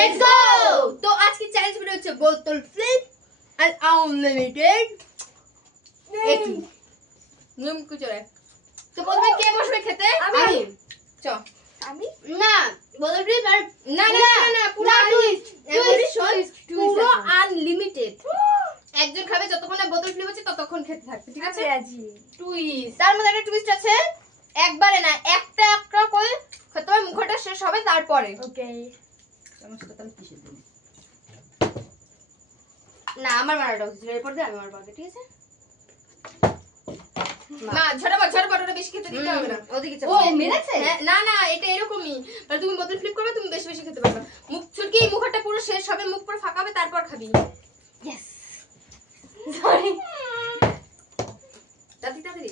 Let's go. তো আজকে challenge video হচ্ছে বোতল ফ্লিপ এন্ড আনলিমিটেড একই নিয়ম কি চলে। তো প্রথমে কে বসবে খেতে? আমি। চ আমি না বোতল ফ্লিপ আর না না না পুরো পুরো আনলিমিটেড। একজন খাবে যতক্ষণ না বোতল ফ্লিপ হচ্ছে ততক্ষণ খেতে থাকবে, ঠিক আছে? টুইস্ট, তার মধ্যে একটা টুইস্ট আছে, একবারে না একটা একটা করে খেতে হবে, মুখটা শেষ হবে তারপরে। ওকে সমস্যা তাহলে কিসের জন্য না আমার মারাটা উচিত এরপর দিয়ে আমি মারবো, ঠিক আছে? না ঝটাপট ওটা বেশি খেতে দিতে হবে না। ওদিকে ও মেরেছে না না এটা এরকমই, মানে তুমি বোতল ফ্লিপ করবে তুমি বেশি বেশি খেতে পারবে। মুখ ছুটকি মুখটা পুরো শেষ হবে, মুখ পুরো ফাঁকা হবে তারপর খাবি। ইয়েস সরি তাড়াতাড়ি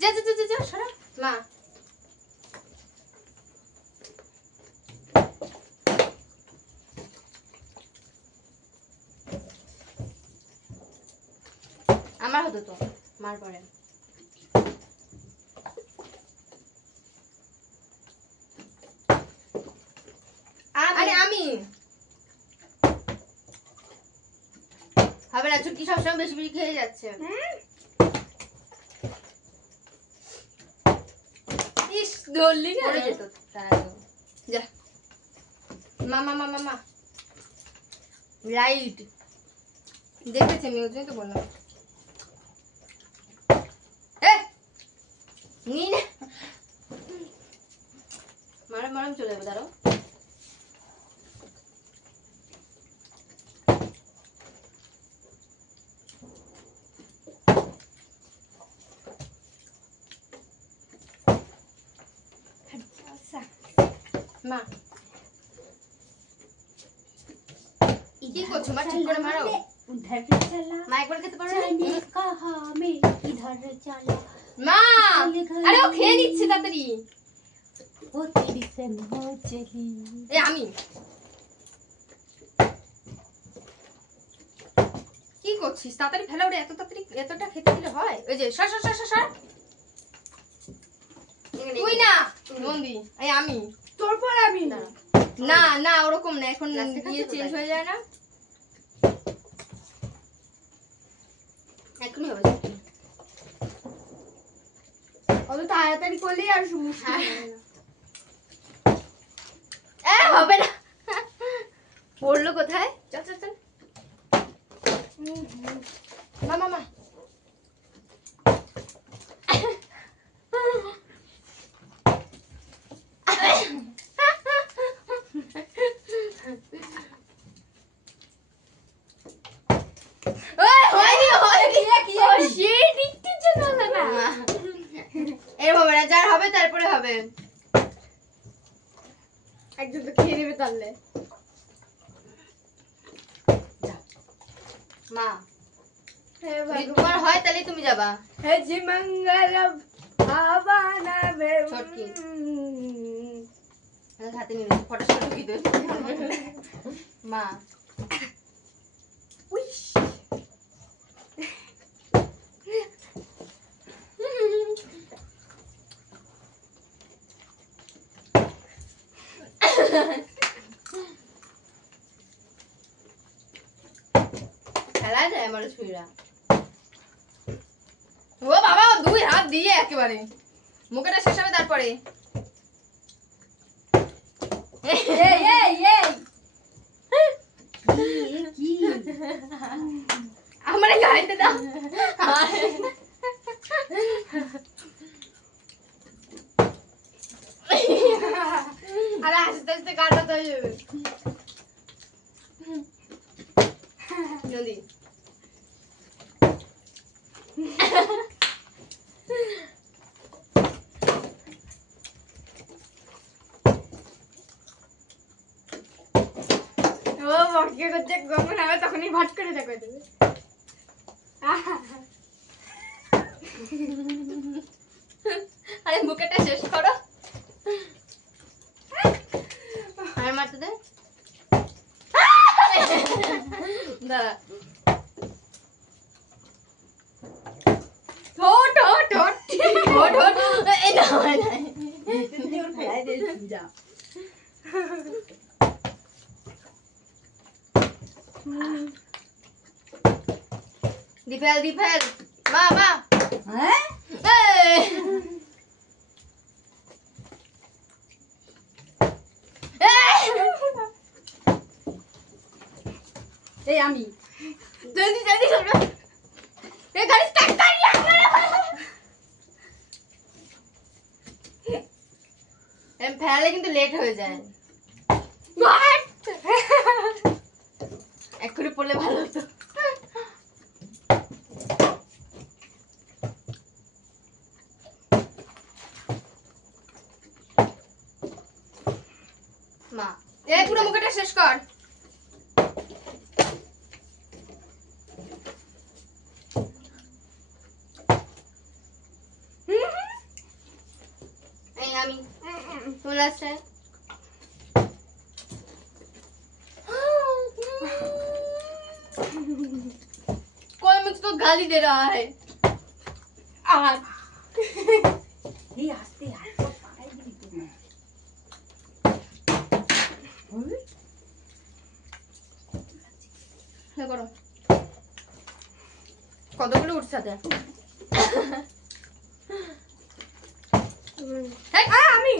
যা যা যা যা সরা মা। আমার হতো তো মার পরে আরে আমি হবে না, চুটকি সবসময় বেশি বেশি খেয়ে যাচ্ছে। ইস ধরলি না পড়ে যেত যা মামা মামা মামা রাইট দেখেছি আমি, ওই জন্য তো বললাম মারাম মারাম চলে যাবে। দাঁড়াও মা কি করছো মা? ঠিক করে মারো। উধর চলা মা একবার খেতে পারো না? কাহা মে ইধর চলা মা। আরে ও খেয়ে নিচ্ছে তাড়াতাড়ি। ও তেরি সে হো চলি এ আমি কি করছিস? তাড়াতাড়ি ফেলা ওরে, এত তাড়াতাড়ি এতটা খেতে দিলে হয়? ওই যে সর সর সর সর তুই না নন্দি এই আমি তোর পর আমি না না ওরকম না, এখন দিয়ে চেঞ্জ হয়ে যায় না, এখনই হবে অত তাড়াতাড়ি করলেই আর সমস্যা হবে না। পড়লো কোথায়? চল চল চল মা মা মা যার হবে তারপরে হবে, একজন তো খেয়ে নেবে তাহলে। মা তোমার হয় তাহলে তুমি যাবা। হে জি মঙ্গল ভাবনা বে ছটকি হাতে নিয়ে ফটো ফটো কি দে মা উইশ খেলা যায় আমার ছুঁড়া। ও বাবা দুই হাত দিয়ে একেবারে মুখটা শেষ হবে তারপরে আমার গাইতে দাও। আরে আস্তে আস্তে কাটাতে হয়ে যাবে নদী। ও বকে করছে গমন হবে তখনই ভাট করে দেখো দেবে। আরে মুখটা শেষ করো আর মারতে দে দাঁড়া ঠোঁট ঠোঁট ঠোঁট ঠোঁট এই না ডিফেল মা হ্যাঁ এই আমি জলদি চলো এই গাড়ি স্টার্ট কর ফেলে কিন্তু লেট হয়ে যায় এক্ষুনি পড়লে ভালো হতো মা এই পুরো মুখটা শেষ কর এই আমি চলে আসছে कोई मुझको गाली दे रहा है आज এই আস্তে আস্তে পাকাই দিবি হে করো কতগুলো উঠছে সাথে আমি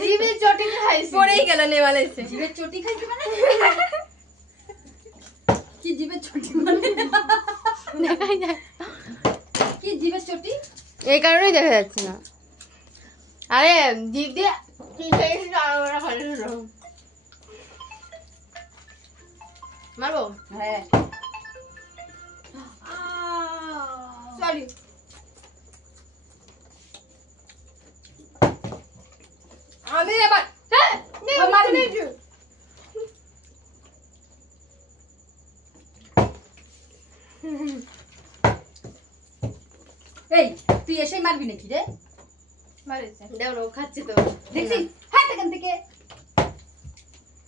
জিভে চটি খাইছি পড়েই গেল নেওয়ালাইছে জিভে চটি খাইছি মানে কি জিভে চটি মানে দেখাই যায় কি জিভে চটি এই কারণেই দেখা যাচ্ছে না আরে জিভ দিয়ে কি খাইছি আর ওরা খালি মারবো হ্যাঁ সরি আমি এবার হ্যাঁ এই তুই এসেই মারবি নাকি রে মারেছে দেখো ও খাচ্ছে তো দেখছি হাত এখান থেকে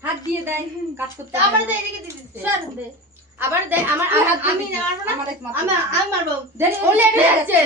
হাত দিয়ে দেয় কাজ করতে আবার দে এদিকে দিতেছে সর দে আবার দে আমার আমি মারবো না আমার এক মাত্র আমি মারবো দেরি ও লেট হয়ে যাচ্ছে